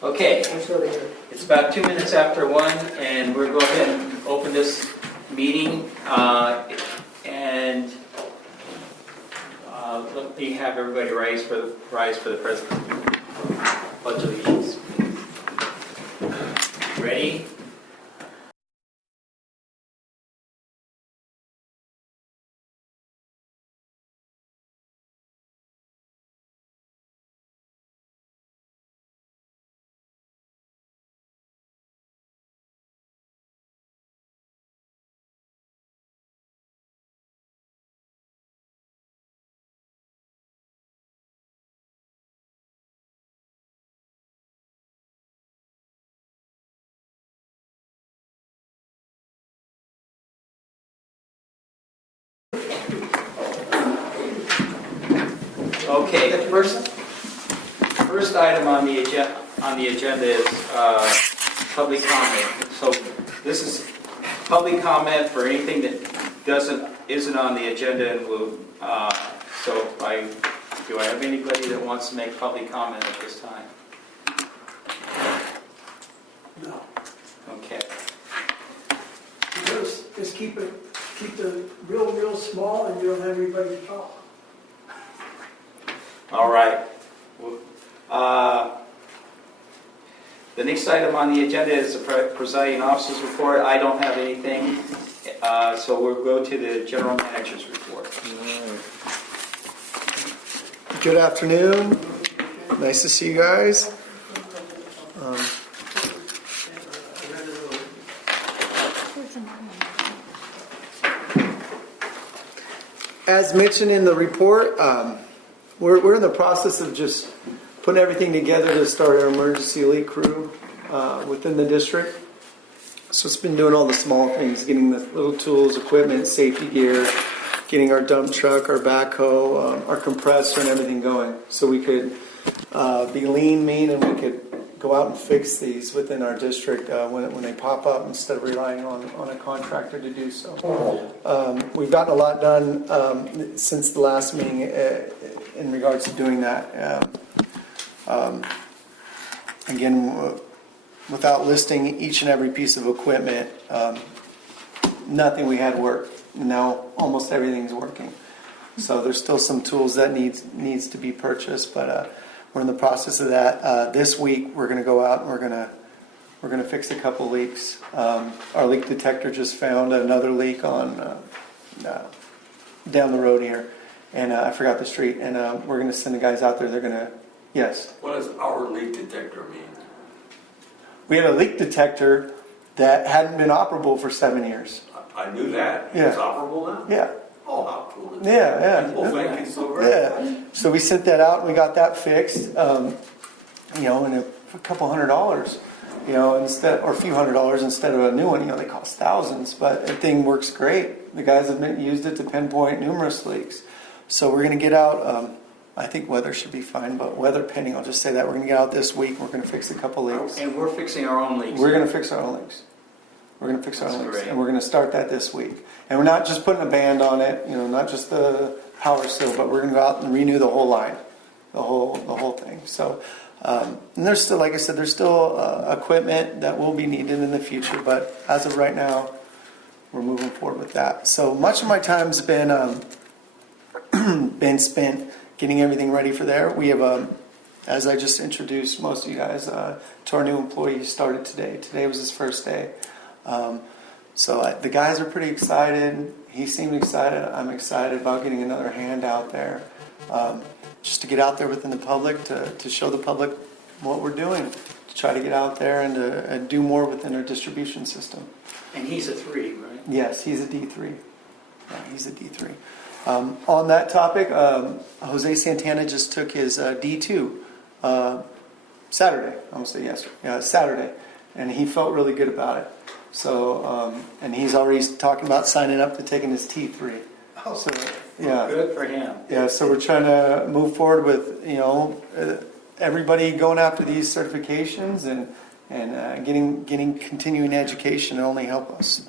Okay, it's about 2 minutes after 1, and we're going to go ahead and open this meeting. Let me have everybody rise for the president. Pledge allegiance. Ready? Okay, the first item on the agenda is public comment. So this is public comment for anything that isn't on the agenda, and do I have anybody that wants to make public comment at this time? No. Okay. Just keep the real small, and you don't have anybody to talk. All right. The next item on the agenda is the presiding officer's report. I don't have anything, so we'll go to the general manager's report. Good afternoon. Nice to see you guys. As mentioned in the report, we're in the process of just putting everything together to start our emergency elite crew within the district. So it's been doing all the small things, getting the little tools, equipment, safety gear, getting our dump truck, our backhoe, our compressor, and everything going. So we could be lean, mean, and we could go out and fix these within our district when they pop up, instead of relying on a contractor to do so. We've gotten a lot done since the last meeting in regards to doing that. Again, without listing each and every piece of equipment, nothing we had worked. Now almost everything's working. So there's still some tools that needs to be purchased, but we're in the process of that. This week we're going to go out and we're going to fix a couple leaks. Our leak detector just found another leak on down the road here, and I forgot the street. And we're going to send the guys out there. They're going to yes. What does our leak detector mean? We had a leak detector that hadn't been operable for 7 years. I knew that. Yeah. It's operable now? Yeah. Oh, how cool is Yeah, that? yeah. People think it's so great. Yeah. So we sent that out and we got that fixed, and a couple $100, instead, or a few $100 instead of a new one. They cost thousands, but the thing works great. The guys have used it to pinpoint numerous leaks. So we're going to get out. I think weather should be fine, but weather pending, I'll just say that. We're going to get out this week. We're going to fix a couple leaks. And we're fixing our own leaks. We're going to fix our own leaks. We're going to fix our That's own leaks. great. And we're going to start that this week. And we're not just putting a band on it, not just the power seal, but we're going to go out and renew the whole line, the whole thing. So, and there's still, like I said, there's still equipment that will be needed in the future, but as of right now, we're moving forward with that. So much of my time's been spent getting everything ready for there. We have, as I just introduced most of you guys, to our new employee who started today. Today was his first day. So the guys are pretty excited. He seemed excited. I'm excited about getting another hand out there. Just to get out there within the public, to show the public what we're doing. To try to get out there and to do more within our distribution system. And he's a 3, right? Yes, he's a D3. Yeah, he's a D3. On that topic, Jose Santana just took his D2 Saturday. I almost said yesterday. Yeah, Saturday, and he felt really good about it. So, and he's already talking about signing up to taking his T3. Oh, so yeah, Good for him. yeah. So we're trying to move forward with everybody going after these certifications and getting continuing education to only help us.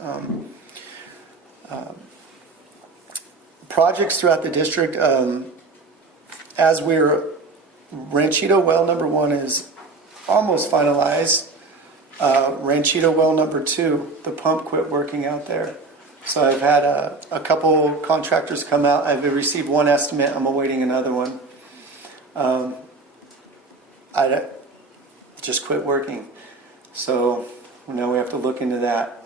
Projects throughout the district, as we're Ranchito well number 1 is almost finalized. Ranchito well number 2, the pump quit working out there. So I've had a couple contractors come out. I've received one estimate. I'm awaiting another one. I just quit working. So now we have to look into that.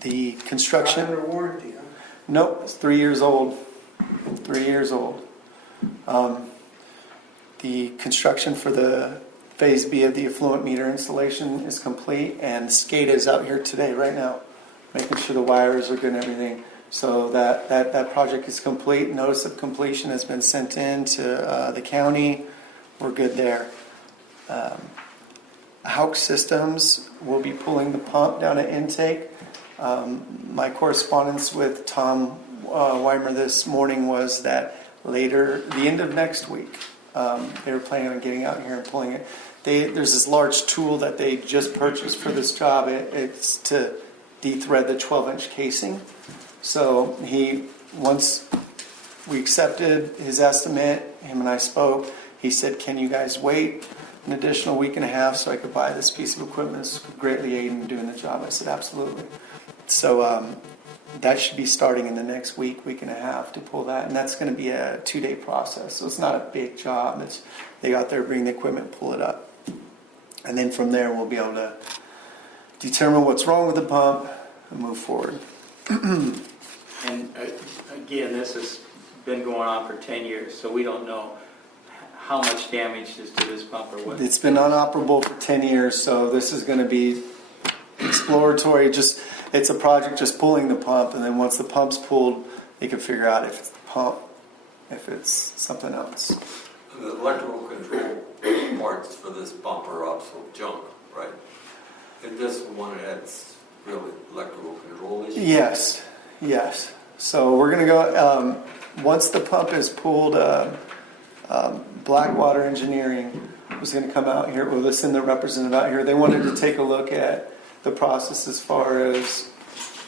The construction. Under warranty, huh? Nope, it's 3 years old. 3 years old. The construction for the Phase B of the effluent meter installation is complete, and SCADA is out here today, right now, making sure the wires are good and everything. So that project is complete. Notice of completion has been sent in to the county. We're good there. Hauk Systems will be pulling the pump down at intake. My correspondence with Tom Weimer this morning was that later, the end of next week, they were planning on getting out here and pulling it. There's this large tool that they just purchased for this job. It's to de-thread the 12-inch casing. So once we accepted his estimate, him and I spoke, he said, can you guys wait an additional week and a half so I could buy this piece of equipment? It's greatly aid in doing the job. I said, absolutely. So that should be starting in the next week and a half to pull that. And that's going to be a 2-day process. So it's not a big job. They go out there, bring the equipment, pull it up. And then from there, we'll be able to determine what's wrong with the pump and move forward. And again, this has been going on for 10 years, so we don't know how much damage is to this pump or what. It's been unoperable for 10 years, so this is going to be exploratory. It's a project just pulling the pump, and then once the pump's pulled, you can figure out if it's the pump, if it's something else. The electrical control parts for this pump are also junk, right? And this one has really electrical control issues? Yes. So we're going to go, once the pump is pulled, Blackwater Engineering was going to come out here, well, let's send the representative out here. They wanted to take a look at the process as far as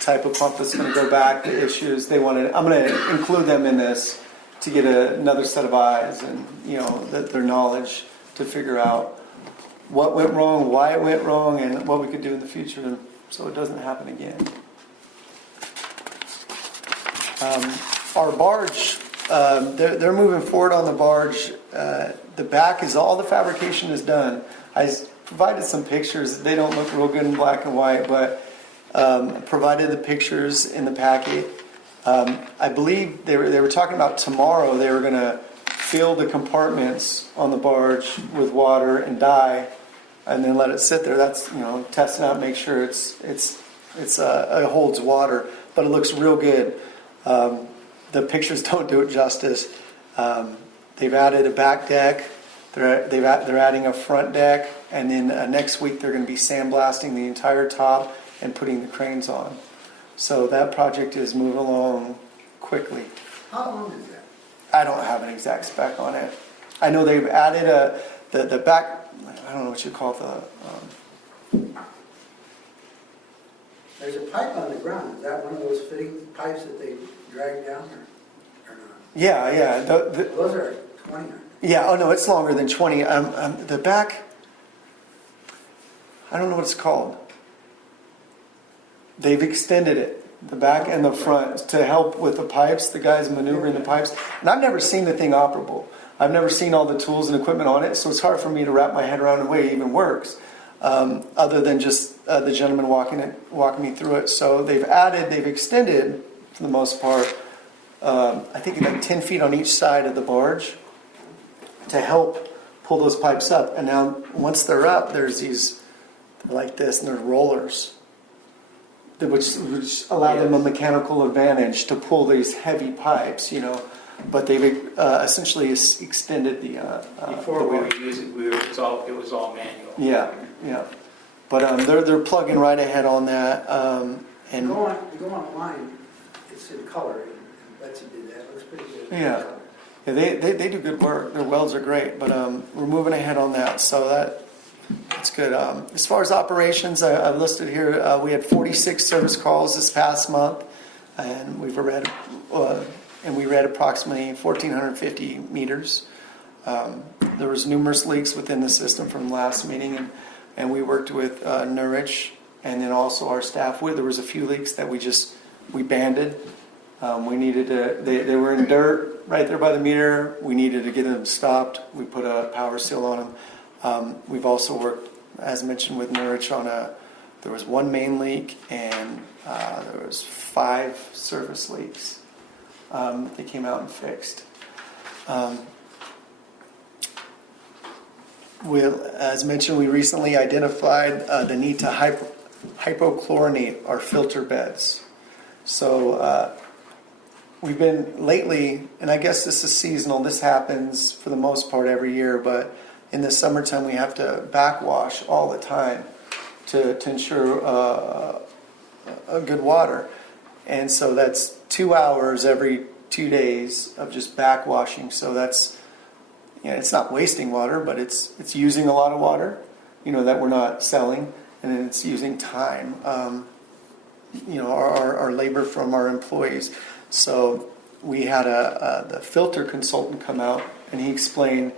type of pump that's going to go back, the issues. I'm going to include them in this to get another set of eyes and, their knowledge to figure out what went wrong, why it went wrong, and what we could do in the future so it doesn't happen again. Our barge, they're moving forward on the barge. The back is all the fabrication is done. I provided some pictures. They don't look real good in black and white, but provided the pictures in the packet. I believe they were talking about tomorrow they were going to fill the compartments on the barge with water and dye, and then let it sit there. That's test it out, make sure it holds water, but it looks real good. The pictures don't do it justice. They've added a back deck. They're adding a front deck, and then next week they're going to be sandblasting the entire top and putting the cranes on. So that project is moving along quickly. How long is that? I don't have an exact spec on it. I know they've added the back. I don't know what you call it, There's a pipe on the ground. Is that one of those fitting pipes that they drag down or not? Yeah. Those are 20. Yeah. Oh no, it's longer than 20. The back. I don't know what it's called. They've extended it, the back and the front, to help with the pipes. The guys maneuvering the pipes, and I've never seen the thing operable. I've never seen all the tools and equipment on it, so it's hard for me to wrap my head around the way it even works. Other than just the gentleman walking me through it. So they've extended, for the most part, I think like 10 feet on each side of the barge to help pull those pipes up. And now once they're up, there's these like this, and there's rollers, which allow them a mechanical advantage to pull these heavy pipes, But they've essentially extended the. Before we would use it, it was all manual. Yeah. But they're plugging right ahead on that. And You go online, it's in color, and Betsy did that. It looks pretty good. Yeah, they do good work. Their welds are great, but we're moving ahead on that, so that's good. As far as operations, I've listed here, we had 46 service calls this past month, and we read approximately 1,450 meters. There was numerous leaks within the system from last meeting, and we worked with Norwich and then also our staff. There was a few leaks that we banded. We needed to, they were in dirt right there by the meter. We needed to get them stopped. We put a power seal on them. We've also worked, as mentioned, with Norwich on there was one main leak and there was 5 surface leaks they came out and fixed. As mentioned, we recently identified the need to hypochlorinate our filter beds. So we've been lately, and I guess this is seasonal, this happens for the most part every year, but in the summertime we have to backwash all the time to ensure a good water. And so that's 2 hours every 2 days of just backwashing. So that's, it's not wasting water, but it's using a lot of water, that we're not selling, and then it's using time, our labor from our employees. So we had the filter consultant come out, and he explained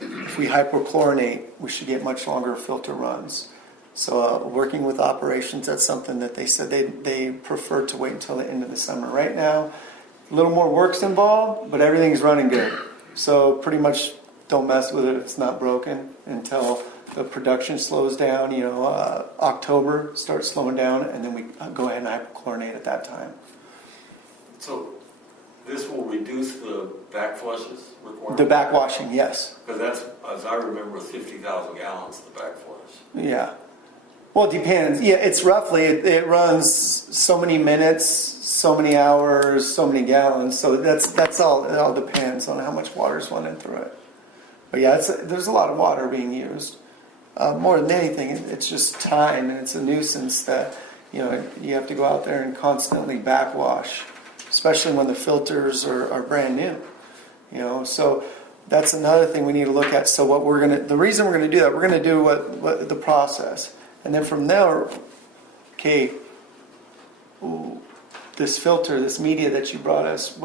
if we hypochlorinate, we should get much longer filter runs. So working with operations, that's something that they said they prefer to wait until the end of the summer. Right now, a little more work's involved, but everything's running good. So pretty much don't mess with it if it's not broken until the production slows down. October starts slowing down, and then we go ahead and hypochlorinate at that time. So this will reduce the backflushes requirement? The backwashing, yes. Because that's, as I remember, 50,000 gallons, the backflush. Yeah. Well, it depends. Yeah, it's roughly, it runs so many minutes, so many hours, so many gallons. So that's all. It all depends on how much water's running through it. But yeah, there's a lot of water being used. More than anything, it's just time, and it's a nuisance that you have to go out there and constantly backwash, especially when the filters are brand new. So that's another thing we need to look at. So the reason we're gonna do that, we're gonna do what the process. And then from there, okay, this filter, this media that you brought us,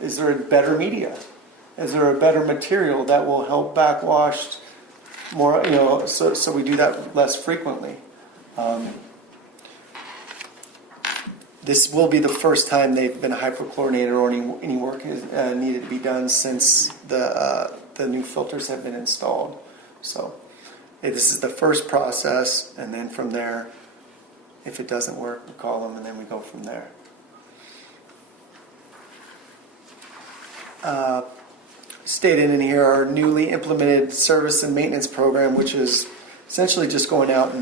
is there a better media? Is there a better material that will help backwash more, so we do that less frequently? This will be the first time they've been hypochlorinated or any work is needed to be done since the new filters have been installed. So this is the first process, and then from there, if it doesn't work, we call them, and then we go from there. Stated in here, our newly implemented service and maintenance program, which is essentially just going out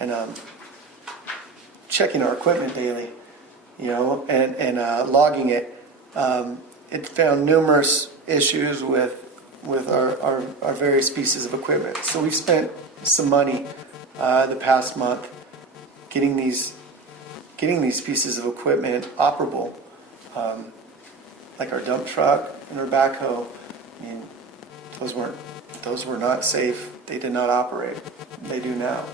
and checking our equipment daily, and logging it. It found numerous issues with our various pieces of equipment. So we spent some money the past month getting these pieces of equipment operable, like our dump truck and our backhoe. I mean, those were not safe. They did not operate. They do now.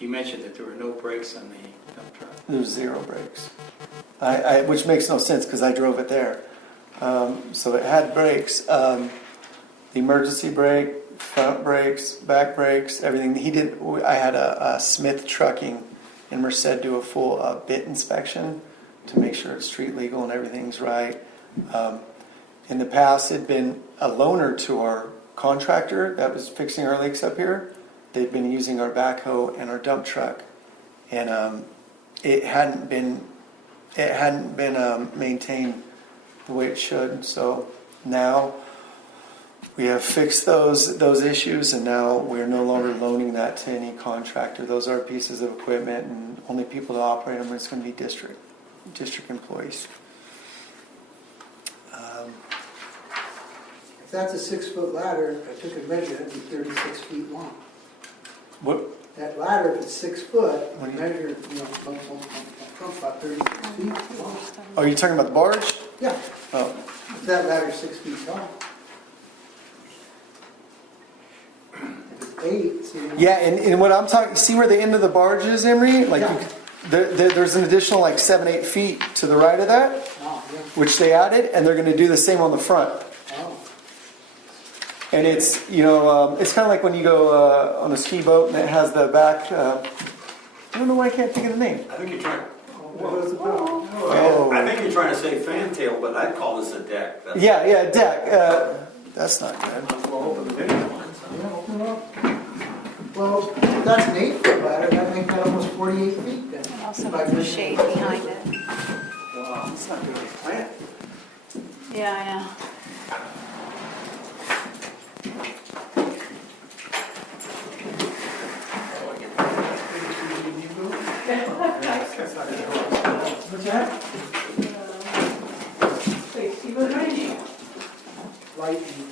You mentioned that there were no brakes on the dump truck. There's 0 brakes, which makes no sense because I drove it there. So it had brakes, the emergency brake, front brakes, back brakes, everything. I had a Smith Trucking in Merced do a full bit inspection to make sure it's street legal and everything's right. In the past, it'd been a loaner to our contractor that was fixing our leaks up here. They'd been using our backhoe and our dump truck, and it hadn't been maintained the way it should. So now we have fixed those issues, and now we're no longer loaning that to any contractor. Those are pieces of equipment, and only people to operate them is going to be district employees. If that's a 6-foot ladder, I took a measure, it'd be 36 feet long. What? That ladder, if it's 6 foot, What do you- measured, from about 36 feet long. Oh, are you talking about the barge? Yeah, Oh, if that ladder's 6 feet tall. If it's 8, see. yeah, and what I'm talking, see where the end of the barge is, Emery? Like, Yeah. there's an additional 7-8 feet to the right of that. No, which they added, and they're going to do the same on the front. Oh, And it's, it's kind of like when you go on a ski boat and it has the back, I don't know why I can't think of the name. I think you're trying, Oh. I think you're trying to say fantail, but I'd call this a deck. That's- Yeah, deck. That's not good. We'll open the video lines. well, that's an 8-foot ladder, that makes that almost 48 feet then. Also has a shade behind it. Wow, that's not good plant. Yeah, I know. What's that? Lightning.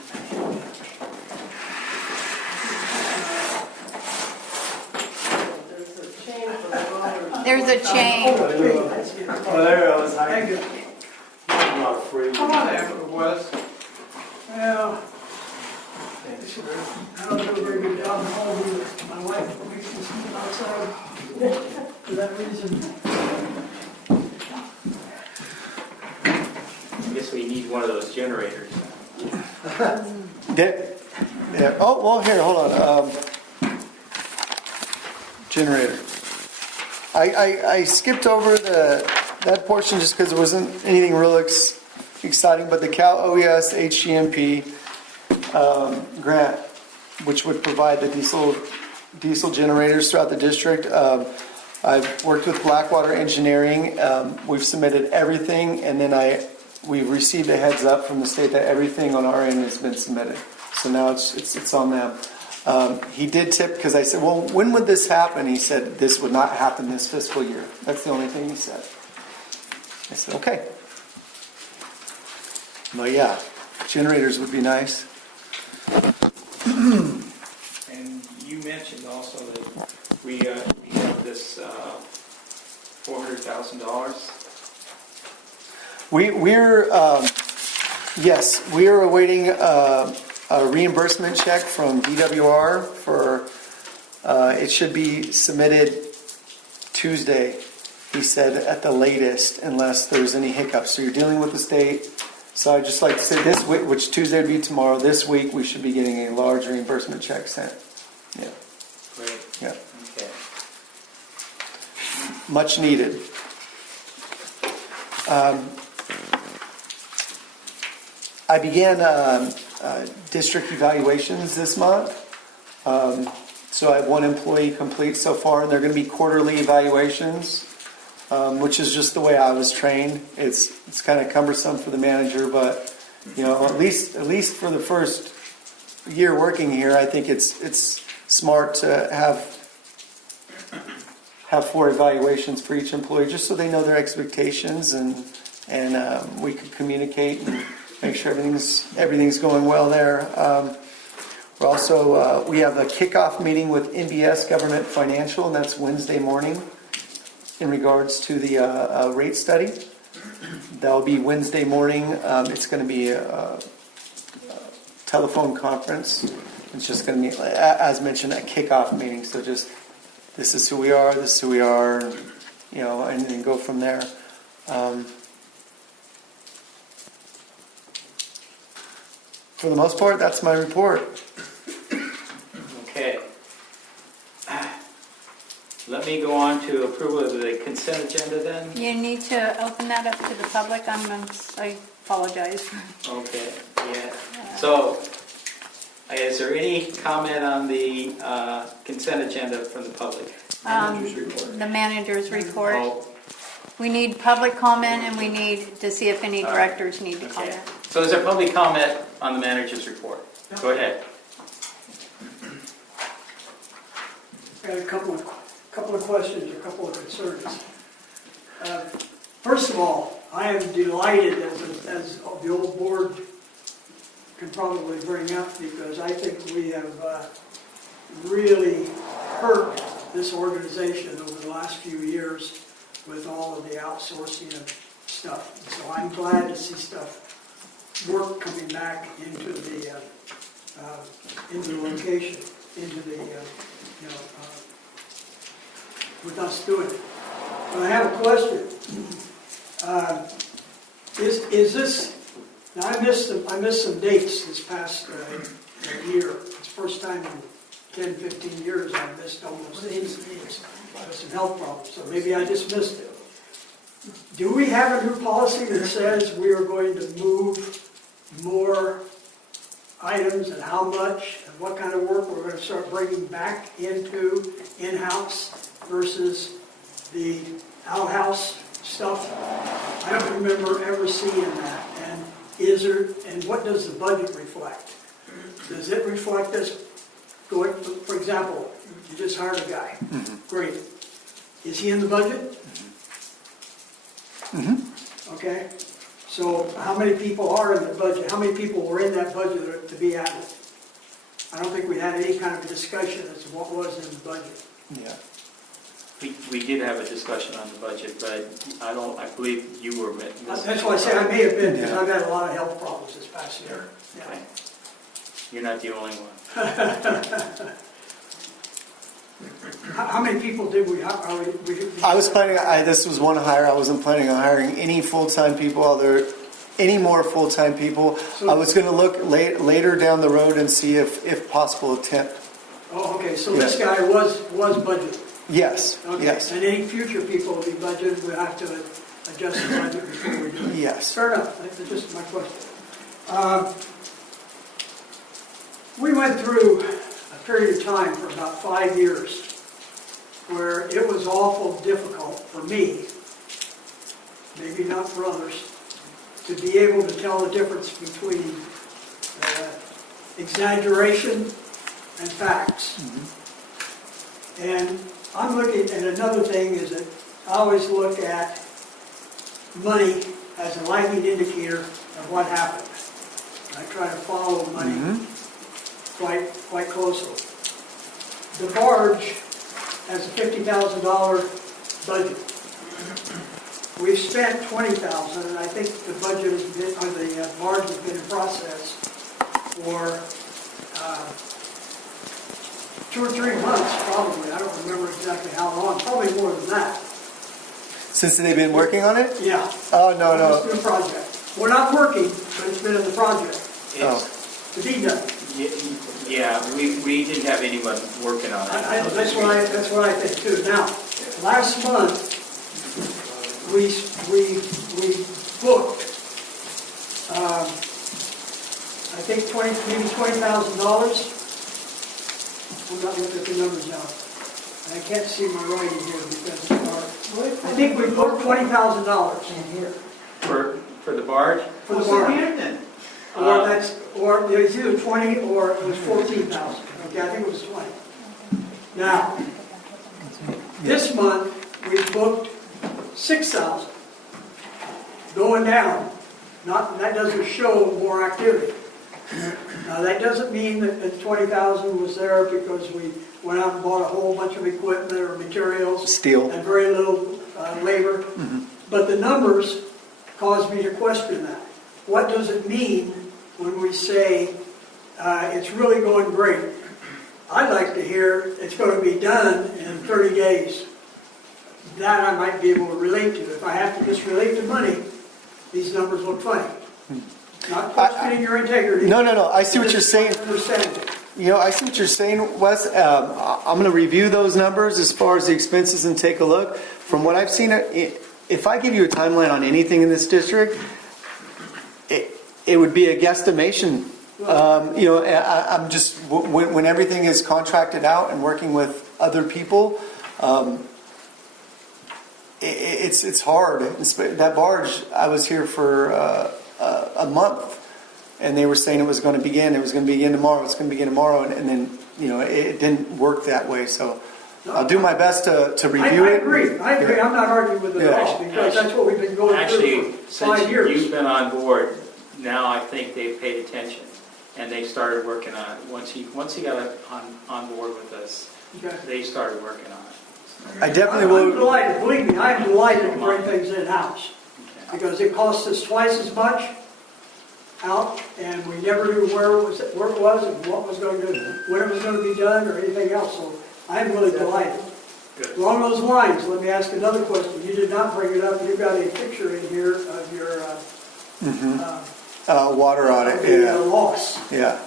There's a chain. Oh, there I was hiding. I'm not afraid. Come on there, Wes. Well, I don't do a very good job at home either. My wife makes me sleep outside for that reason. I guess we need one of those generators. There. Oh, well, here, hold on. Generator. I skipped over that portion just because it wasn't anything real exciting, but the Cal OES HGMP grant, which would provide the diesel generators throughout the district. I've worked with Blackwater Engineering. We've submitted everything, and then we've received a heads up from the state that everything on our end has been submitted. So now it's on them. He did tip, because I said, well, when would this happen? He said, this would not happen this fiscal year. That's the only thing he said. I said, okay. But yeah, generators would be nice. And you mentioned also that we have this $400,000. Yes, we are awaiting a reimbursement check from DWR for, it should be submitted Tuesday, he said, at the latest, unless there's any hiccups. So you're dealing with the state. So I'd just like to say this week, which Tuesday would be tomorrow, this week we should be getting a large reimbursement check sent. Yeah, Great. yeah. Okay. Much needed. I began district evaluations this month. So I have one employee complete so far, and they're going to be quarterly evaluations, which is just the way I was trained. It's kind of cumbersome for the manager, but at least for the first year working here, I think it's smart to have 4 evaluations for each employee, just so they know their expectations, and we can communicate and make sure everything's going well there. We're also we have a kickoff meeting with NBS Government Financial, and that's Wednesday morning, in regards to the rate study. That'll be Wednesday morning. It's going to be a telephone conference. It's just going to be, as mentioned, a kickoff meeting. So just, this is who we are, and then go from there. For the most part, that's my report. Okay. Let me go on to approval of the consent agenda then. You need to open that up to the public. I apologize. Okay, yeah. So, is there any comment on the consent agenda from the public? The manager's report. Oh, We need public comment, and we need to see if any directors need to okay. comment. So is there public comment on the manager's report? Go ahead. I got a couple of questions, a couple of concerns. First of all, I am delighted, as the old board can probably bring up, because I think we have really hurt this organization over the last few years with all of the outsourcing of stuff. And so I'm glad to see work coming back into the location, with us doing it. But I have a question. Is this, now I missed some dates this past year. It's the first time in 10, 15 years I've missed almost any meetings with some health problems, so maybe I just missed it. Do we have a new policy that says we are going to move more items and how much and what kind of work we're going to start bringing back into in-house versus the outhouse stuff? I don't remember ever seeing that. And and what does the budget reflect? Does it reflect us going, for example, you just hired a guy. Great. Is he in the budget? Okay. So how many people are in the budget? How many people were in that budget to be added? I don't think we had any kind of a discussion as to what was in the budget. Yeah. We did have a discussion on the budget, but I believe you were. That's why I say I may have been, because I've had a lot of health problems this past year. Yeah. Okay. You're not the only one. How many people did we, I was planning, this was one hire, I wasn't planning on hiring any full-time people, any more full-time people. I was gonna look later down the road and see if possible a temp. Oh, okay, so this guy was budgeted. Yes, Okay. yes, And any future people will be budgeted, we'll have to adjust the budget before we do it. yes. Fair enough, that's just my question. We went through a period of time for about 5 years where it was awful difficult for me, maybe not for others, to be able to tell the difference between exaggeration and facts. And I'm looking at another thing is that I always look at money as a lagging indicator of what happened. I try to follow money quite closely. The barge has a $50,000 budget. We've spent $20,000, and I think the budget has been, or the barge has been in process for 2 or 3 months, probably. I don't remember exactly how long. Probably more than that. Since they've been working on it? Yeah. Oh, no, It's no. been a project. We're not working, but it's been in the project It's, to be done. yeah, we didn't have anyone working on it. That's what I think too. Now, last month, we booked, I think maybe $20,000. I'm not looking at the numbers now. I can't see my writing here because it's dark. I think we booked $20,000 in here For the barge? for the barn. Or it was either 20 or it was 14,000. Okay, I think it was 20. Now, this month we booked 6,000, going down. That doesn't show more activity. Now that doesn't mean that the 20,000 was there because we went out and bought a whole bunch of equipment or materials. Steel. And very little labor. But the numbers caused me to question that. What does it mean when we say it's really going great? I'd like to hear it's going to be done in 30 days. That I might be able to relate to. If I have to just relate to money, these numbers look funny. Not questioning your integrity. No. I see what you're saying. Understand it. I see what you're saying, Wes. I'm going to review those numbers as far as the expenses and take a look. From what I've seen, if I give you a timeline on anything in this district, it would be a guesstimation. I'm just, when everything is contracted out and working with other people, it's hard. That barge, I was here for a month, and they were saying it was going to begin tomorrow, and then, it didn't work that way, so I'll do my best to review it. I agree, I'm not arguing with it at all, because that's what we've been going Actually, through for 5 since years. you've been on board, now I think they've paid attention, and they started working on it. Once he got on board with us, Okay. they started working on it. I definitely I'm will. delighted, believe me, I'm delighted to bring things in-house, Okay. because it costs us twice as much out, and we never knew where it was and when it was going to be done, or anything else, so I'm really delighted. Good. Along those lines, let me ask another question. You did not bring it up. You've got a picture in here of your Water audit, of the yeah, loss. yeah,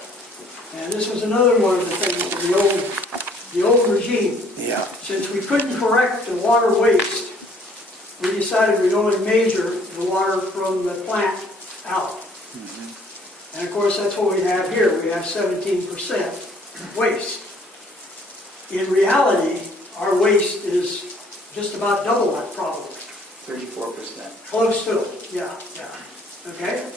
And this was another one of the things of the old regime. yeah. Since we couldn't correct the water waste, we decided we'd only measure the water from the plant out. And of course, that's what we have here. We have 17% waste. In reality, our waste is just about double that probably. 34%. Close to it, yeah. Okay?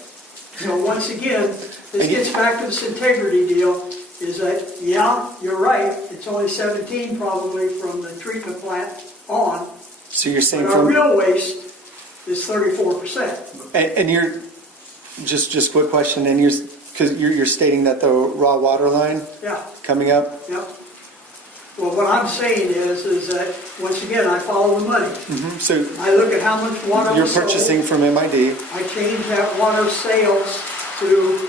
So once again, this gets back to this integrity deal, is that, yeah, you're right, it's only 17 probably from the treatment plant on, So you're saying but our from, real waste is 34%. and you're, just quick question, and because you're stating that the raw water line Yeah, coming up? yeah. Well, what I'm saying is that, once again, I follow the money. So I look at how much water you're was sold. purchasing from MID, I change that water sales to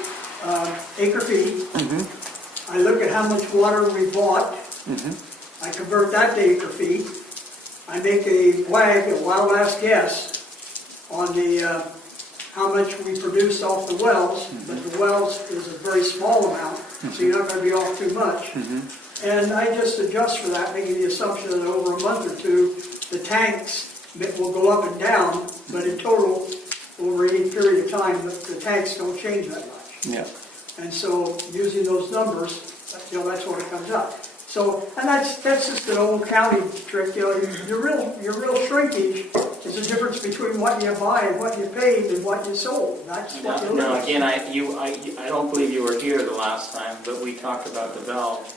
acre feet. I look at how much water we bought. I convert that to acre feet. I make a wild ass guess on the how much we produce off the wells, but the wells is a very small amount, so you're not going to be off too much. And I just adjust for that, making the assumption that over a month or two, the tanks will go up and down, but in total, over any period of time, the tanks don't change that much. yeah. And so, using those numbers, that's what it comes up. So, and that's just an old counting trick. Your real shrinkage is the difference between what you buy and what you paid and what you sold. That's what you Now, lose. again, I don't believe you were here the last time, but we talked about the valve,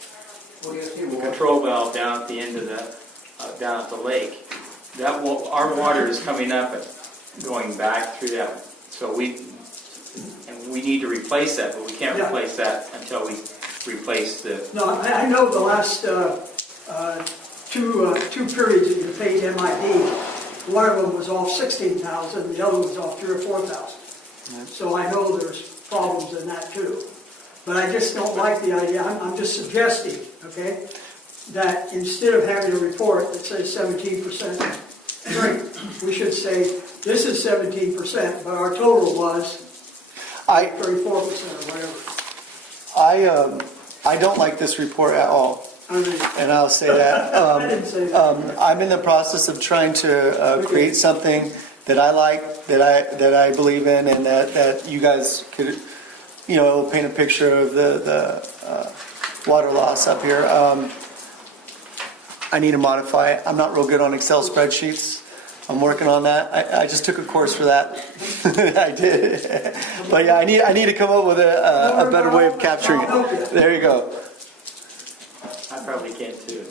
the control valve down at the end of down at the lake. Our water is coming up and going back through that. So we need to replace that, but we can't Yeah. replace that until we replace the. No, I know the last two periods that you paid MID, one of them was off 16,000, the other was off 3,000 or 4,000. So I know there's problems in that too. But I just don't like the idea, I'm just suggesting, okay, that instead of having a report that says 17% drink, we should say, this is 17%, but our total was 34% or whatever. I don't like this report at all, I mean, and I'll say that. I didn't say that. I'm in the process of trying to create something that I like, that I believe in, and that you guys could, paint a picture of the water loss up here. I need to modify it. I'm not real good on Excel spreadsheets. I'm working on that. I just took a course for that. I did. But yeah, I need to come up with a better way of capturing it. There you go. I probably can too.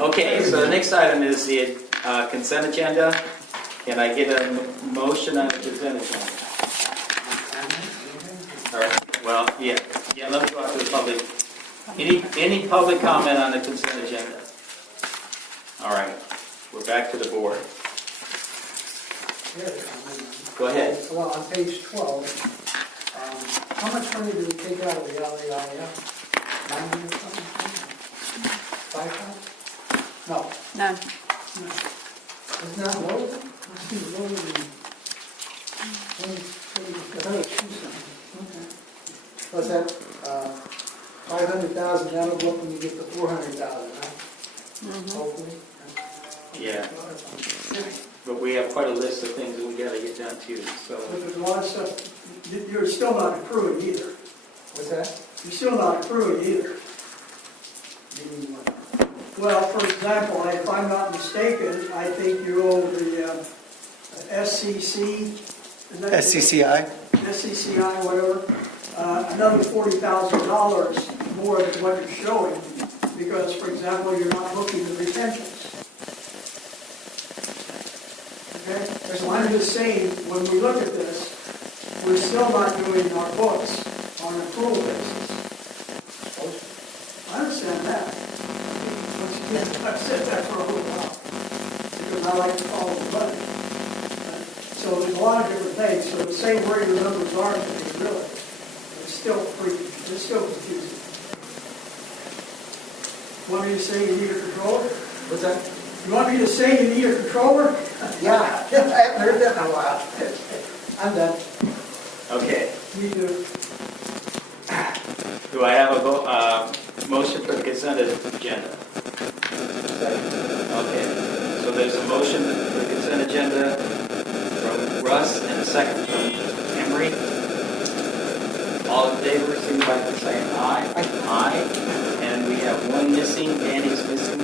Okay, so the next item is the consent agenda. Can I get a motion on the consent agenda? All right, well, yeah, let me go out to the public. Any public comment on the consent agenda? All right, we're back to the board. Go ahead. Well, on page 12, how much money did we take out of the LAIF? 900 something? 5,000? No. None. Isn't that low? It seems lower than... Okay. What's that? 500,000, that'll go up when you get to 400,000, right? Hopefully. Yeah, but we have quite a list of things that we gotta get done too, so. But there's a lot of stuff, you're still not accruing either. What's that? You're still not accruing either. Meaning what? Well, for example, if I'm not mistaken, I think you owe the SCC. is that- SCCI? SCCI, whatever, another $40,000 more than what you're showing, because, for example, you're not booking the retentions. Okay? So I'm just saying, when we look at this, we're still not doing our books on an accrual basis. I understand that. Once again, I've said that for a little while, because I like to follow the money. So there's a lot of different things, so to say where your numbers are, really, it's still confusing. Want me to say you need a controller? What's that? You want me to say you need a controller? Yeah, I haven't heard that in a while. I'm done. Okay. Me too. Do I have a motion for the consent agenda? Okay, so there's a motion for the consent agenda from Russ and a second from Emery. All in favor, signify by saying aye. Aye. And we have one missing, Danny's missing.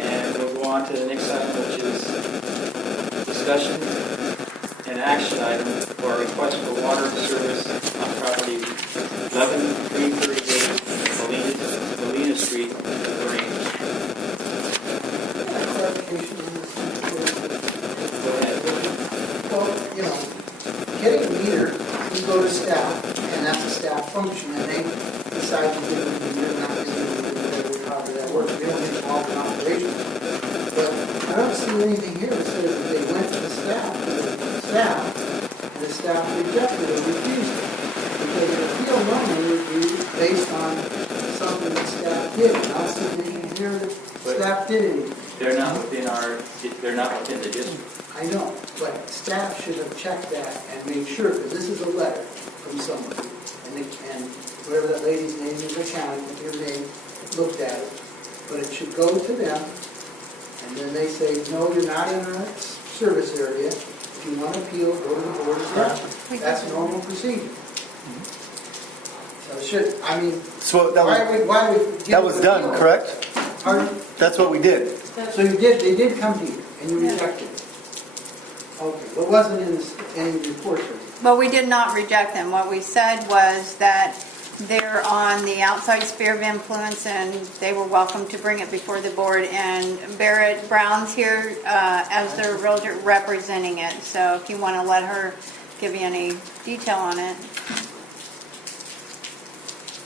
And we'll go on to the next item, which is discussion and action item for a request for water service on property 11338 Molina Street, Lorraine. Clarification on this. Go ahead. Well, you know, getting a meter, we go to staff, and that's a staff function, and they decide to give a meter, not give a meter, whatever, however that works. We don't get involved in operations. But I don't see anything here that says that they went to the staff, and the staff rejected or refused it. Because an appeal normally would be based on something that staff did. I don't see anything here that staff did anything. They're not within the district. I know, but staff should have checked that and made sure, because this is a letter from somebody, and whatever that lady's name is, accountant, her name, looked at it, but it should go to them, and then they say, no, you're not in our service area. If you want to appeal, go to the board of staff. That's a normal procedure. So it should, I mean, So why would we? that was done, correct? Pardon? That's what we did. So you did, they did come to you, and you rejected it? Okay, but it wasn't in any report or anything? Well, we did not reject them. What we said was that they're on the outside sphere of influence and they were welcome to bring it before the board. And Barrett Brown's here as their realtor representing it. So if you want to let her give you any detail on it.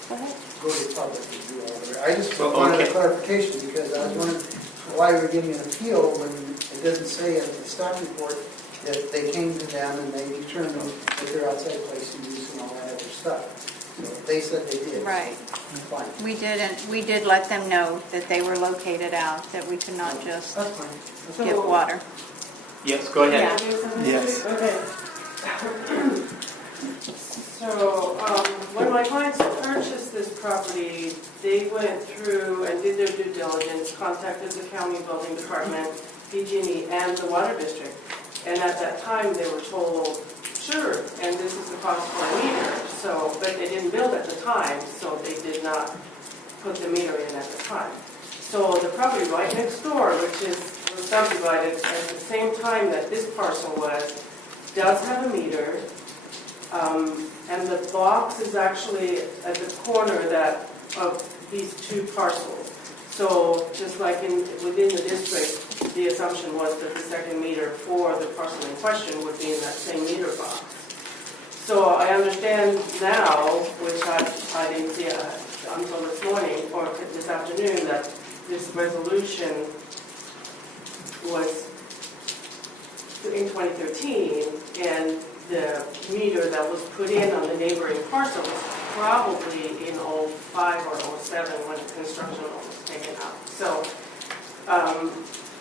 Go ahead. Go to the public and do all that. I just Well, wanted okay. a clarification because I was wondering why we're getting an appeal when it doesn't say in the staff report that they came to them and they determined that their outside place of use and all that other stuff. So they said they did. Right. Fine. We did let them know that they were located out, that we could not just That's fine. get water. Yes, go ahead. Yes. Okay. So, when my clients purchased this property, they went through and did their due diligence, contacted the county building department, PG&E, and the water district. And at that time, they were told, sure, and this is the cost for a meter. So, but they didn't build at the time, so they did not put the meter in at the time. So the property right next door, which was subdivided at the same time that this parcel was, does have a meter. And the box is actually at the corner of these two parcels. So just like within the district, the assumption was that the second meter for the parcel in question would be in that same meter box. So I understand now, which I didn't see until this morning or this afternoon, that this resolution was in 2013, and the meter that was put in on the neighboring parcel was probably in 05 or 07 when the construction loan was taken out. So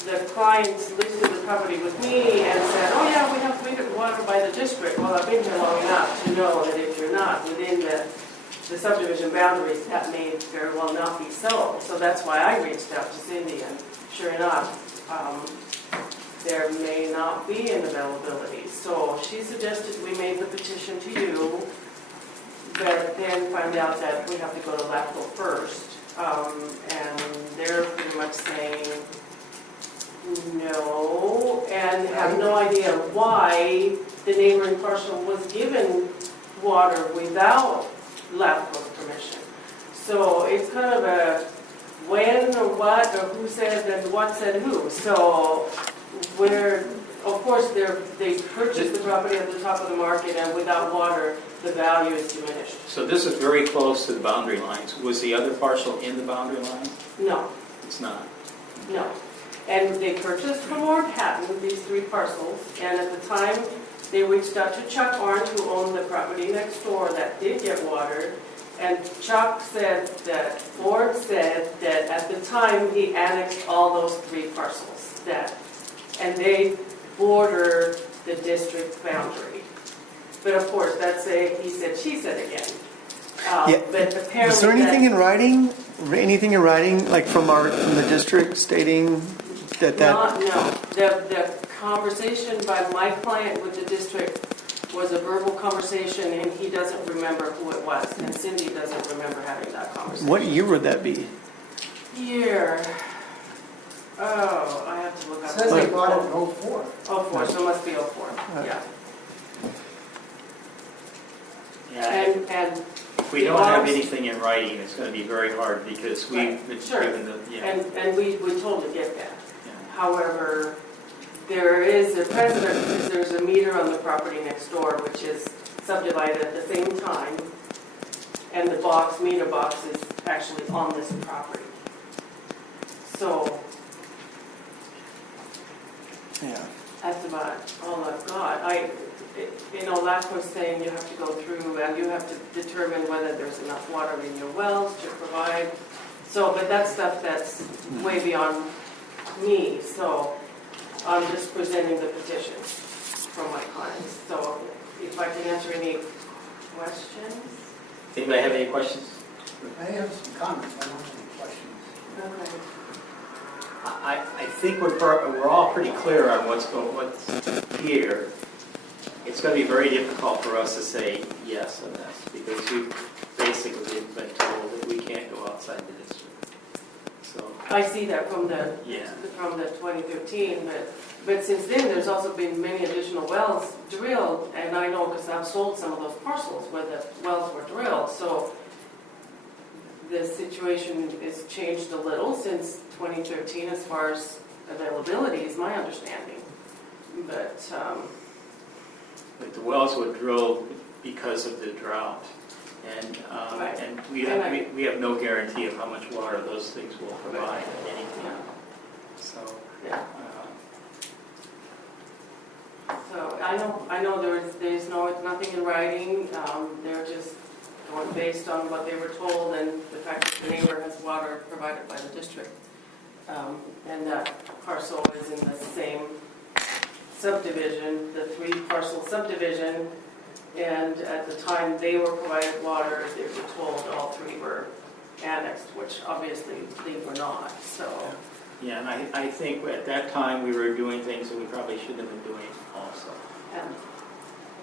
the clients listed the property with me and said, oh yeah, we have treated water by the district. Well, I've been here long enough to know that if you're not within the subdivision boundaries, that may very well not be so. So that's why I reached out to Cindy, and sure enough, there may not be an availability. So she suggested we made the petition to you, but then find out that we have to go to LAFCO first. And they're pretty much saying no, and have no idea why the neighboring parcel was given water without LAFCO's permission. So it's kind of a when or what or who said and what said who. So of course, they purchased the property at the top of the market, and without water, the value is diminished. So this is very close to the boundary lines. Was the other parcel in the boundary line? No, It's not. no. And they purchased from Ward Hatton these three parcels, and at the time, they reached out to Chuck Orange, who owned the property next door that did get water, And Chuck said that, Ford said that at the time he annexed all those 3 parcels, and they border the district boundary. But of course, that's a he said, she said again. Yeah. But apparently. Is there anything in writing? Anything in writing, like from the district, stating that? No. The conversation by my client with the district was a verbal conversation, and he doesn't remember who it was, and Cindy doesn't remember having that conversation. What year would that be? Year? Oh, I have to look up. It says they bought it in '04. 04, so it must be 04, yeah. Yeah, And if we don't have anything in writing, it's going to be very hard because we've been Sure. given the, And we totally get that. yeah. However, there is a precedent because there's a meter on the property next door which is subdivided at the same time, and the meter box is actually on this property. So Yeah. that's about all I've got. LAC was saying you have to go through and you have to determine whether there's enough water in your wells to provide. So, but that's stuff that's way beyond me. So I'm just presenting the petition from my clients. So if I can answer any questions? Anybody have any questions? I have some comments, I don't have any questions. Okay. I think we're all pretty clear on what's here. It's going to be very difficult for us to say yes on this because we've basically been told that we can't go outside the district. So, I see that from the yeah. from the 2013, but since then there's also been many additional wells drilled, and I know because I've sold some of those parcels where the wells were drilled. So the situation has changed a little since 2013 as far as availability is my understanding. But the wells were drilled because of the drought, and Right. and we have no guarantee of how much water those things will provide at any time. So. yeah. So I know there's nothing in writing. They're just going based on what they were told and the fact that the neighbor has water provided by the district. And that parcel is in the same subdivision, the 3-parcel subdivision. And at the time they were provided water, they were told all 3 were annexed, which obviously they were not. So. Yeah, and I think at that time we were doing things that we probably shouldn't have been doing also. And,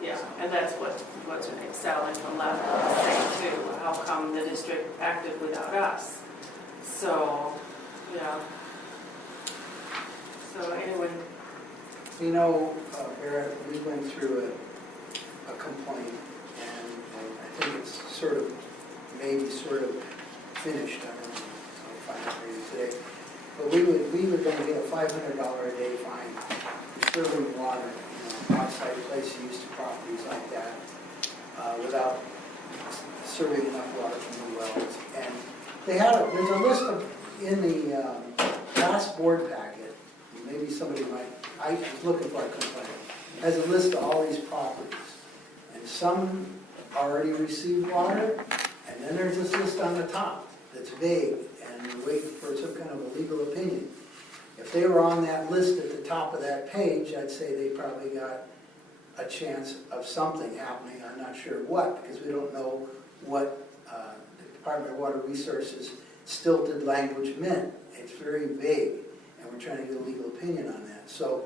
yeah, and that's what's her name, Sally from Ldpcsd was saying too. How come the district acted without us? So, yeah. So anyway, You know, Barrett, we went through a complaint, and I think it's maybe finished, I don't know, I'll find out for you today. But we were going to get a $500 a day fine for serving water, outside place use to properties like that, without serving enough water from the wells. And there's a list in the last board packet, maybe somebody might, I was looking for a complaint, has a list of all these properties. And some already received water, and then there's this list on the top that's vague, and we're waiting for some kind of a legal opinion. If they were on that list at the top of that page, I'd say they probably got a chance of something happening. I'm not sure what, because we don't know what the Department of Water Resources stilted language meant. It's very vague, and we're trying to get a legal opinion on that. So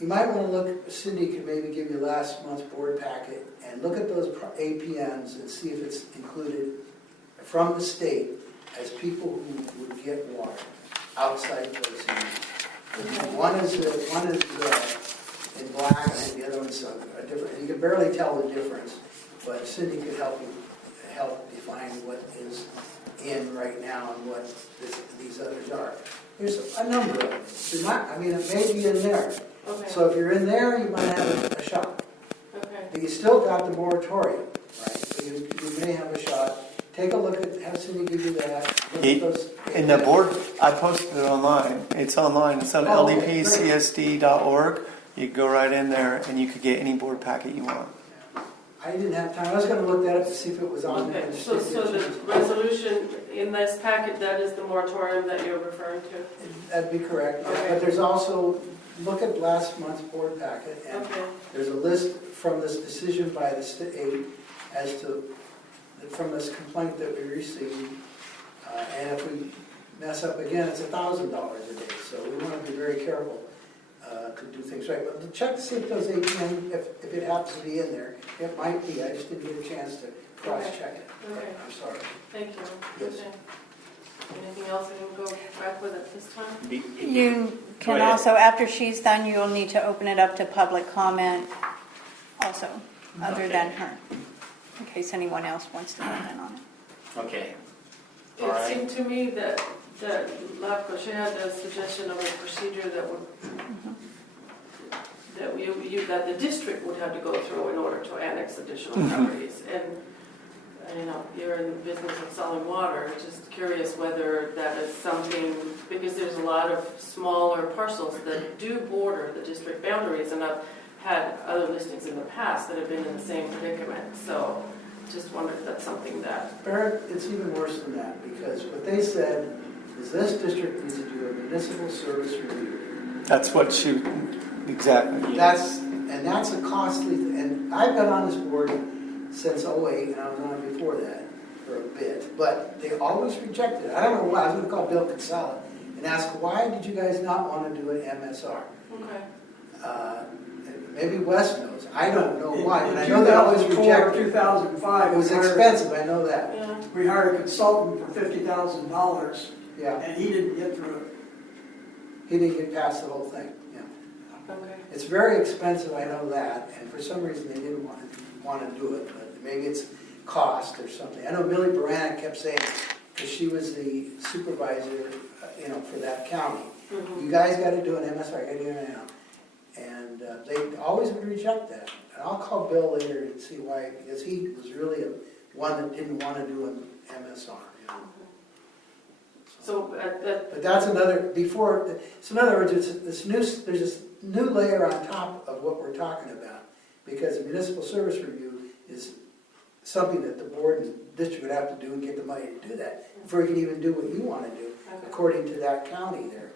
you might want to look, Cindy could maybe give you last month's board packet, and look at those APNs and see if it's included from the state as people who would get water outside places. One is in black, and the other one's a different. You can barely tell the difference, but Cindy could help define what is in right now and what these others are. There's a number of them. It may be in there. okay, So if you're in there, you might have a shot. okay. But you still got the moratorium, right? So you may have a shot. Take a look at, have Cindy give you that. Look at those. In the board, I posted it online. It's online. It's on Ldpcsd.org. You can go right in there and you could get any board packet you want. I didn't have time, I was gonna look that up to see if it was on there. Okay, so the resolution in this packet, that is the moratorium that you're referring to? That'd be correct, yeah. Okay. But there's also, look at last month's board packet, and Okay, there's a list from this decision by the state as to, from this complaint that we received, and if we mess up again, it's $1,000 a day, so we want to be very careful to do things right. But to check to see if those APM, if it happens to be in there, it might be, I just didn't get a chance to cross-check it. Okay. I'm sorry. thank you. Yes. Okay. Anything else I can go back with at this time? You Go can ahead. also, after she's done, you'll need to open it up to public comment also, other Okay. than her, in case anyone else wants to comment on it. Okay. All It right. seemed to me that Ldpcsd had a suggestion of a procedure that would, that the district would have to go through in order to annex additional properties. And, you know, you're in the business of selling water, just curious whether that is something, because there's a lot of smaller parcels that do border the district boundaries, and I've had other listings in the past that have been in the same predicament, so just wondered if that's something that, Barrett, it's even worse than that, because what they said is this district needs to do a municipal service review. That's what she, exactly. That's a costly, and I've been on this board since '08, and I was on it before that for a bit, but they always rejected it. I don't know why. I was going to call Bill Kinsella and ask, why did you guys not want to do an MSR? okay. Maybe Wes knows. I don't know why, but In I know they always 2004, rejected it. 2005. It was expensive, I know that. Yeah, We hired a consultant for $50,000, Yeah, and he didn't get through it. he didn't get past the whole thing, yeah. okay. It's very expensive, I know that, and for some reason they didn't want to do it, but maybe it's cost or something. I know Millie Baranek kept saying, because she was the supervisor, for that county, you guys got to do an MSR, got to do it now. And they always would reject that. And I'll call Bill later and see why, because he was really one that didn't want to do an MSR. So But that's another, so in other words, there's this new layer on top of what we're talking about, because a municipal service review is something that the board and district would have to do and get the money to do that, before you can even do what you want to do, according to that county there.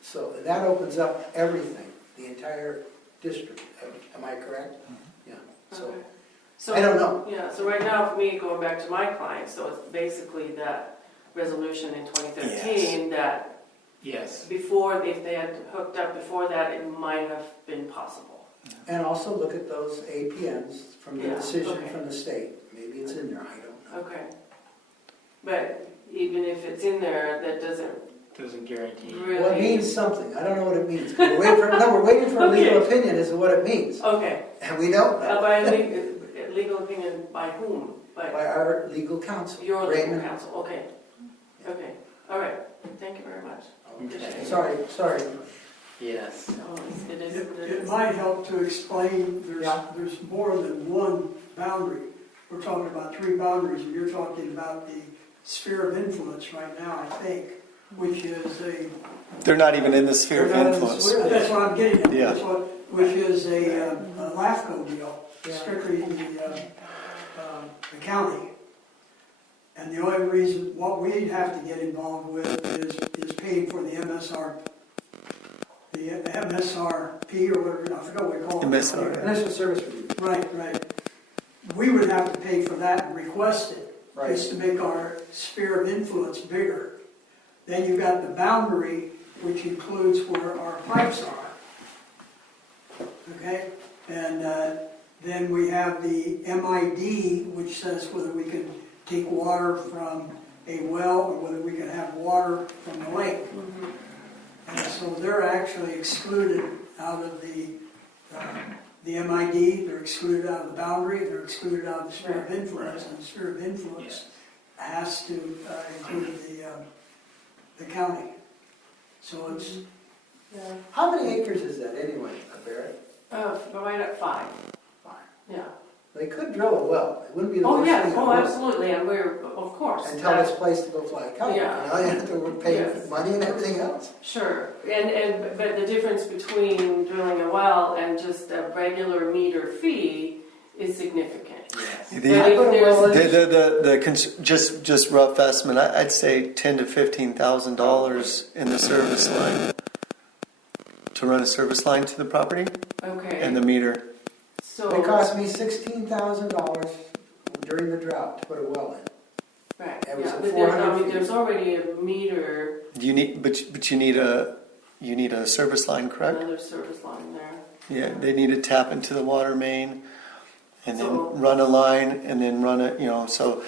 So that opens up everything, the entire district. Am I correct? Yeah. So I don't know. Yeah, so right now, for me, going back to my client, so it's basically that resolution in 2013 that Yes. before, if they had hooked up before that, it might have been possible. And also look at those APMs from the Yeah, decision okay. from the state. Maybe it's in there, I don't know. Okay. But even if it's in there, that doesn't Doesn't guarantee. really... Well, it means something. I don't know what it means. We're waiting for a legal opinion as to what it means. Okay. And we don't know. By legal opinion, by whom? By our legal counsel. Your legal Raymond. counsel, okay. Okay, all right. Thank you very much. Okay. Sorry. Yes. Oh, it is, It might help to explain, Yeah. there's more than one boundary. We're talking about 3 boundaries, and you're talking about the sphere of influence right now, I think, which is They're not even in the sphere of They're not in the influence. sphere. that's what I'm getting at. Yeah. Which is a LAFCO deal, Yeah. strictly the county. And the only reason, what we'd have to get involved with is paying for the MSRP or whatever, I forgot what we call it. MSR. Initial service review. Right. We would have to pay for that and request it, Right. just to make our sphere of influence bigger. Then you've got the boundary, which includes where our pipes are. Okay? And then we have the MID, which says whether we can take water from a well or whether we can have water from the lake. And so they're actually excluded out of the MID, they're excluded out of the boundary, they're excluded out of the sphere of influence, and the sphere of influence has to include the county. So it's, How many acres is that anyway, Barrett? right at 5. Fine. Yeah. They could drill a well. It wouldn't be the Oh, worst yes, thing in the oh, world. absolutely, and we're, of course. And tell this place to go fly a kite. Yeah. You have to pay Yes. money and everything else. Sure, but the difference between drilling a well and just a regular meter fee is significant. Yes. But The, if there's, just rough estimate, I'd say $10,000 to $15,000 in the service line. To run a service line to the property okay, and the meter. so. It cost me $16,000 during the drought to put a well in. Right, It was yeah, at but 400 feet. there's already a meter, You need, but you need a service line, correct? another service line there. Yeah, they need to tap into the water main and then So- run a line and then run it, so,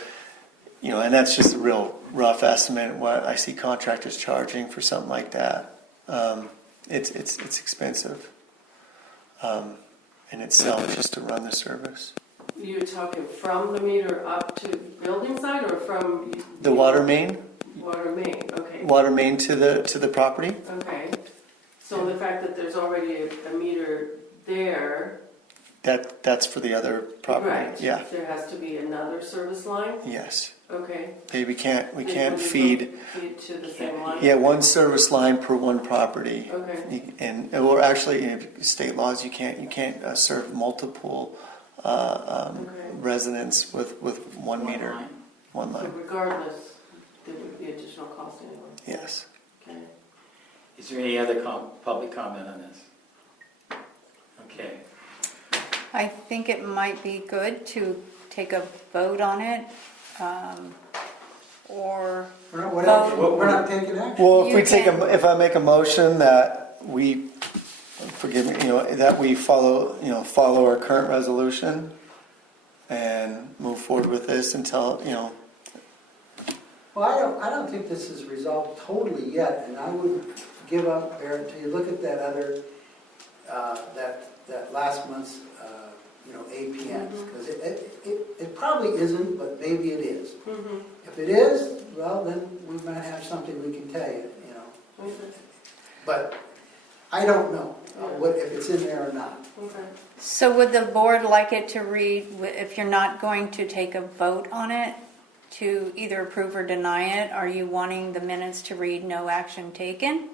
and that's just a real rough estimate, what I see contractors charging for something like that. It's expensive in itself just to run the service. You're talking from the meter up to building site or from? The water main Okay, to the property. okay. So the fact that there's already a meter there. That's for the other property. Right. Yeah. There has to be another service line? Yes. Okay. We can't They feed. wouldn't Feed to the same line? Yeah, one service line per one property. Okay. Or actually, state laws, you can't serve multiple residents with one meter, one So line. regardless, there would be additional cost anyway? Yes. Okay. Is there any other public comment on this? Okay. I think it might be good to take a vote on it, or We're not taking action. Well, if You we take can- if I make a motion that we, forgive me, that we follow our current resolution and move forward with this until, Well, I don't think this is resolved totally yet, and I would give up, Barrett, till you look at that other, that last month's, APMs, because it probably isn't, but maybe it is. Mm-hmm. If it is, well, then we might have something we can tell you, Okay. But I don't know if it's in there or not. Okay. so would the board like it to read, if you're not going to take a vote on it, to either approve or deny it, are you wanting the minutes to read no action taken?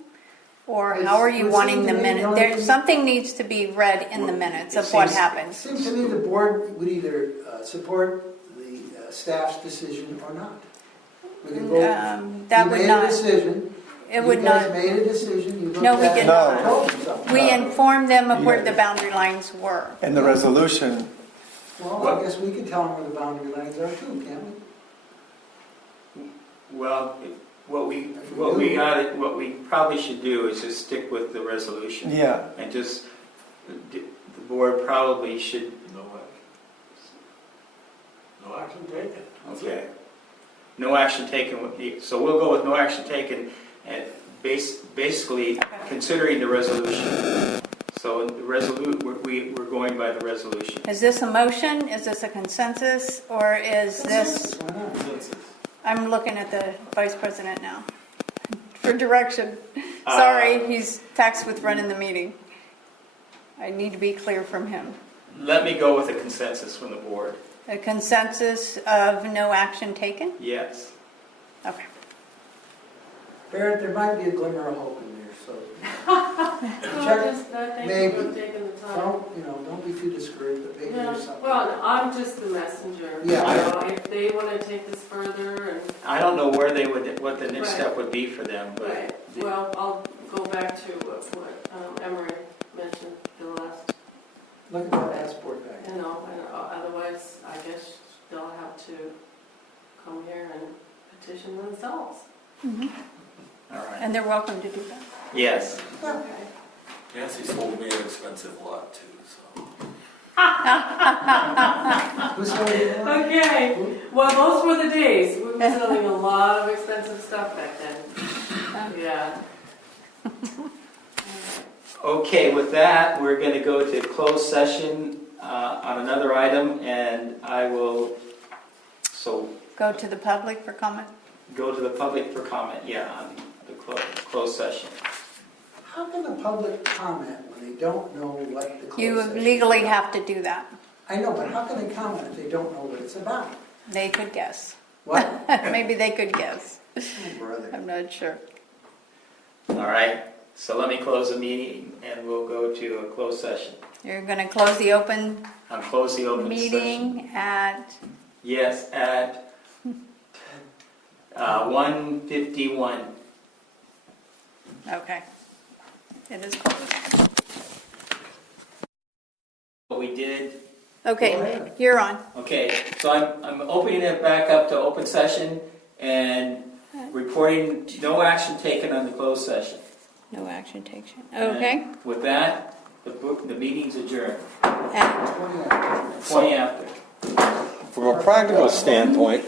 Or how are you It wanting seems the to me the minute, only thing- something needs to be read in the minutes of what It It happened. seems to me the board would either support the staff's decision or not. We can vote. That You would made a not, decision. it would You guys not, made a decision. You looked No, we at did it not. and told them something. we informed them of where Yeah. the boundary lines were. and the resolution, Well, I guess we can tell them where the boundary lines are too, can't we? Well, what we probably should do is just stick with the resolution. yeah. And just, the board probably should, No action taken. okay. No action taken, so we'll go with no action taken, and basically considering the resolution. So we're going by the resolution. Is this a motion, is this a consensus, or is this, Why not? I'm looking at the vice president now for direction. Sorry, he's taxed with running the meeting. I need to be clear from him. Let me go with a consensus from the board. A consensus of no action taken? Yes. Okay. Barrett, there might be a glimmer of hope in there, so Thank maybe. you for taking the time. don't be too discouraged, but maybe Yeah, there's something. well, I'm just the messenger. Yeah. You know, if they want to take this further and, I don't know what the next Right. step would be for them, but. right, well, I'll go back to what Emery mentioned the last, Look at that passport back. and otherwise, I guess they'll have to come here and petition themselves. All right. And they're welcome to do that. Yes. Okay. Nancy sold me an expensive lot too, so. Who's selling it? Okay, well, those were the days. We were selling a lot of expensive stuff back then. Yeah. Okay, with that, we're going to go to closed session on another item, and I will, Go to the public for comment. go to the public for comment, on the closed session. How can the public comment when they don't know what the closed You session is legally about? have to do that. I know, but how can they comment if they don't know what it's about? They could guess. What? Maybe they could guess. Oh, brother. I'm not sure. All right, so let me close the meeting, and we'll go to a closed session. You're going to close the open I'm closing the open session. meeting at, Yes, at 1:51. okay. It is closed. What we did, Okay, you're on. okay, so I'm opening it back up to open session and reporting no action taken on the closed session. No action taken. Okay. And with that, the meeting's adjourned. At 20 after. From a practical standpoint,